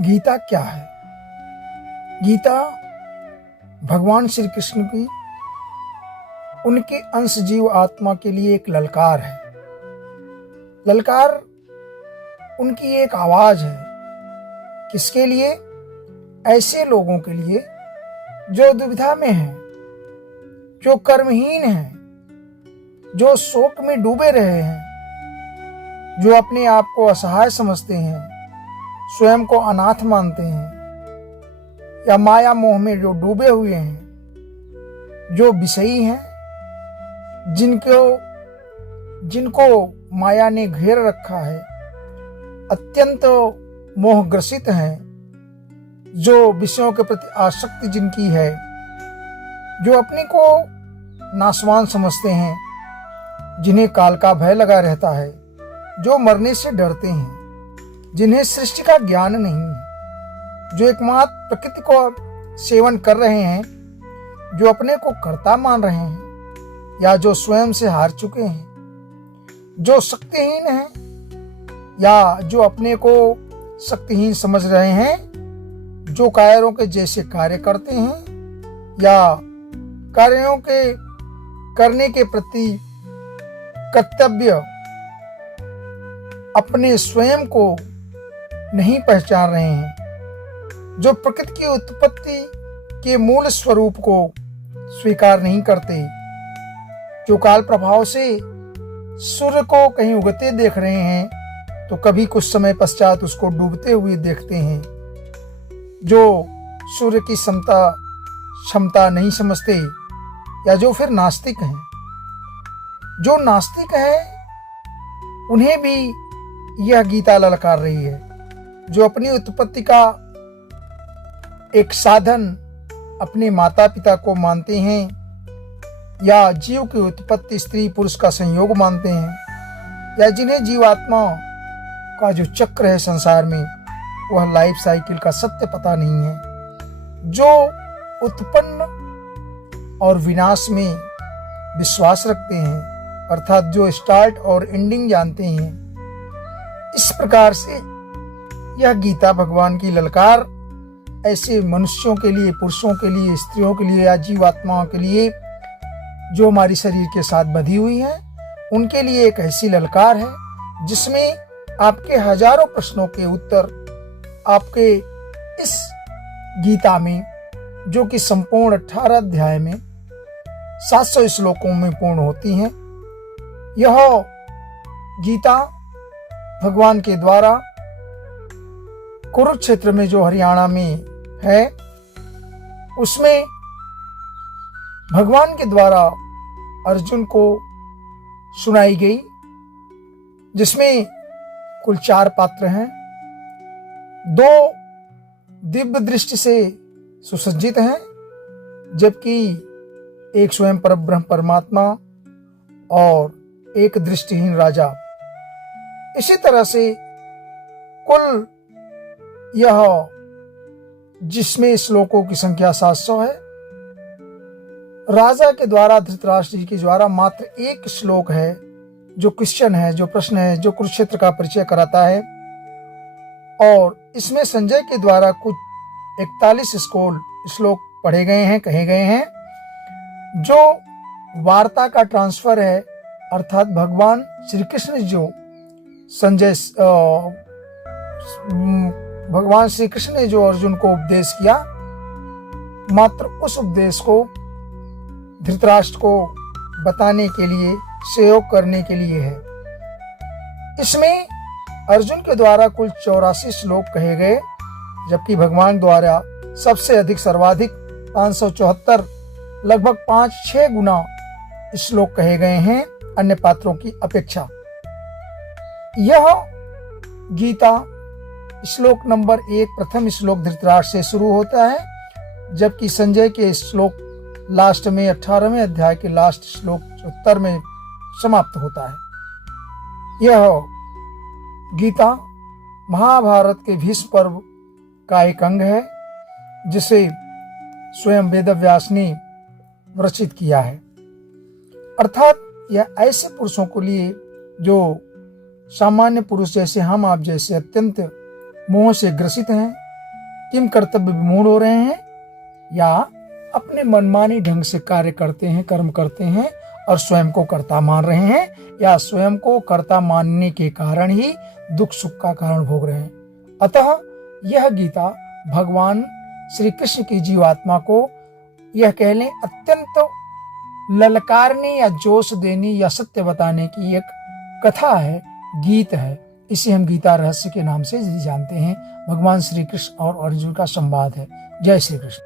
गीता क्या है? गीता भगवान श्री कृष्ण की उनके अंश जीव आत्मा के लिए एक ललकार है। ललकार उनकी एक आवाज है। किसके लिए? ऐसे लोगों के लिए जो दुविधा में हैं, जो कर्महीन हैं, जो शोक में डूबे रहे हैं, जो अपने आप को असहाय समझते हैं, स्वयं को अनाथ मानते हैं, या माया मोह में जो डूबे हुए हैं, जो विषयी हैं, जिनको माया ने घेर रखा है, अत्यंत मोहग्रसित हैं, जो विषयों के प्रति आसक्ति जिनकी है, जो अपने को नासवान समझते हैं, जिन्हें काल का भय लगा रहता है, जो मरने से डरते हैं, जिन्हें सृष्टि का ज्ञान नहीं है, जो एकमात्र प्रकृति को सेवन कर रहे हैं, जो अपने को कर्ता मान रहे हैं या जो स्वयं से हार चुके हैं, जो शक्तिहीन हैं या जो अपने को शक्तिहीन समझ रहे हैं, जो कायरों के जैसे कार्य करते हैं या कार्यों के करने के प्रति कर्तव्य अपने स्वयं को नहीं पहचान रहे हैं, जो प्रकृति की उत्पत्ति के मूल स्वरूप को स्वीकार नहीं करते, जो काल प्रभाव से सूर्य को कहीं उगते देख रहे हैं तो कभी कुछ समय पश्चात उसको डूबते हुए देखते हैं, जो सूर्य की क्षमता नहीं समझते, या जो फिर नास्तिक हैं। जो नास्तिक है उन्हें भी यह गीता ललकार रही है, जो अपनी उत्पत्ति का एक साधन अपने माता पिता को मानते हैं या जीव की उत्पत्ति स्त्री पुरुष का संयोग मानते हैं, या जिन्हें जीवात्मा का जो चक्र है संसार में वह लाइफ साइकिल का सत्य पता नहीं है, जो उत्पन्न और विनाश में विश्वास रखते हैं, अर्थात जो स्टार्ट और एंडिंग जानते हैं। इस प्रकार से यह गीता भगवान की ललकार ऐसे मनुष्यों के लिए, पुरुषों के लिए, स्त्रियों के लिए या जीवात्माओं के लिए जो हमारी शरीर के साथ बंधी हुई है, उनके लिए एक ऐसी ललकार है जिसमें आपके हजारों प्रश्नों के उत्तर आपके इस गीता में, जो कि संपूर्ण 18 अध्याय में 700 श्लोकों में पूर्ण होती हैं। यह गीता भगवान के द्वारा कुरुक्षेत्र में जो हरियाणा में है, उसमें भगवान के द्वारा अर्जुन को सुनाई गई, जिसमें कुल 4 पात्र हैं। 2 दिव्य दृष्टि से सुसज्जित हैं, जबकि एक स्वयं परब्रह्म परमात्मा और एक दृष्टिहीन राजा। इसी तरह से कुल यह जिसमें श्लोकों की संख्या 700 है। राजा के द्वारा धृतराष्ट्र जी के द्वारा मात्र एक श्लोक है जो क्वेश्चन है, जो प्रश्न है, जो कुरुक्षेत्र का परिचय कराता है, और इसमें संजय के द्वारा कुछ 41 श्लोक पढ़े गए हैं, कहे गए हैं, जो वार्ता का ट्रांसफर है, अर्थात भगवान श्री कृष्ण जो भगवान श्री कृष्ण ने जो अर्जुन को उपदेश किया, मात्र उस उपदेश को धृतराष्ट्र को बताने के लिए, सहयोग करने के लिए है। इसमें अर्जुन के द्वारा कुल 84 श्लोक कहे गए, जबकि भगवान द्वारा सबसे अधिक, सर्वाधिक 574, लगभग 5-6 गुना श्लोक कहे गए हैं अन्य पात्रों की अपेक्षा। यह गीता श्लोक नंबर 1 प्रथम श्लोक धृतराष्ट्र से शुरू होता है, जबकि संजय के श्लोक लास्ट में 18वें अध्याय के लास्ट श्लोक उत्तर में समाप्त होता है। यह गीता महाभारत के भीष्म पर्व का एक अंग है, जिसे स्वयं वेदव्यास ने रचित किया है। अर्थात यह ऐसे पुरुषों के लिए जो सामान्य पुरुष जैसे हम आप जैसे अत्यंत मोह से ग्रसित हैं, किम कर्तव्य विमूढ़ हो रहे हैं या अपने मनमानी ढंग से कार्य करते हैं, कर्म करते हैं और स्वयं को कर्ता मान रहे हैं, या स्वयं को कर्ता मानने के कारण ही दुख सुख का कारण भोग रहे हैं। अतः यह गीता भगवान श्री कृष्ण की जीवात्मा को यह कह लें अत्यंत ललकारने या जोश देने या सत्य बताने की एक कथा है, गीत है। इसे हम गीता रहस्य के नाम से जानते हैं। भगवान श्री कृष्ण और अर्जुन का संवाद है। जय श्री कृष्ण।